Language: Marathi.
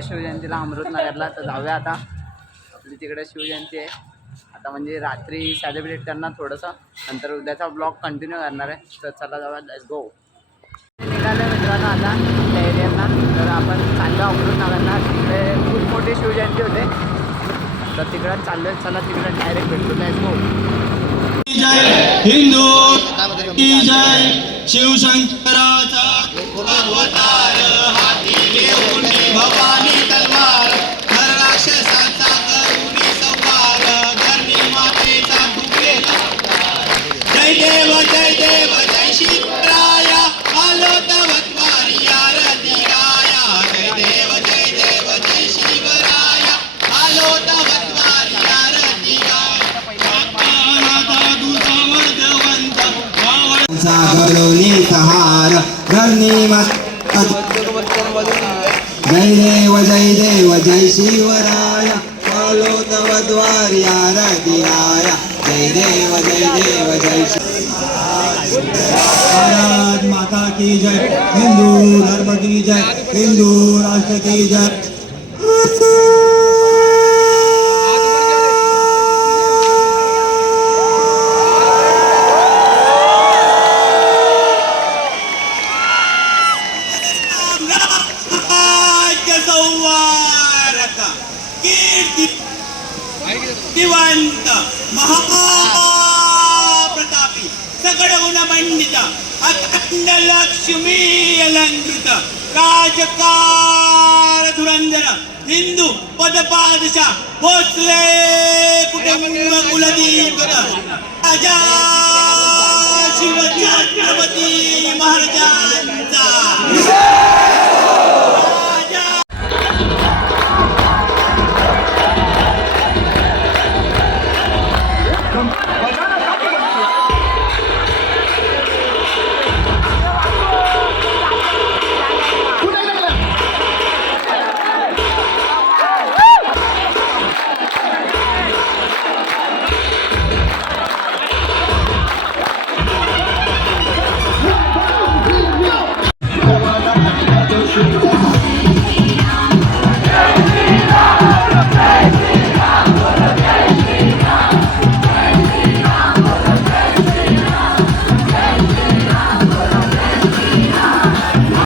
आहे शिवजयंतीला अमृतनगरला. तर जाऊया आता. आपली तिकडे शिवजयंती आहे आता, म्हणजे रात्री सेलिब्रेट करणार थोडंसं, नंतर उद्याचा ब्लॉग कंटिन्यू करणार आहे. तर चला जाऊया, लेट्स गो. निघाले मित्रांनो आता आपल्या एरियाला. तर आपण चाललो अमृतनगरला. तिकडे खूप मोठी शिवजयंती होते, तर तिकडं चाललो. चला तिकडे डायरेक्ट भेटतो. Let's go. जय हिंदू की जय. शिवशंकराचा अवतार, हाती घेऊन भवानी तलवार, हर राक्षसाचा करुणी संहार, धरणी मातेचा भुकेला. जय देव जय देव जय शिवराया, आलो तव द्वारी आरती गाया. जय देव जय देव जय शिवराया, आलो तव द्वारी आरती गाया. करुणी सहार, धरणी माता. जय देव जय शिवराय, आलो तव द्वारी आरती गाया. जय देव जय भारत माता की जय. हिंदू धर्म की जय. हिंदू राष्ट्र की जय. दिवंत महाप्रतापी, सगळ गुणमंडित, अखंड लक्ष्मी अलंकृत, राजकार धुरंधर, हिंदू पदपादशा, भोसले कुटुंब कुलदीपक, राजा शिवछत्रपती महाराजांचा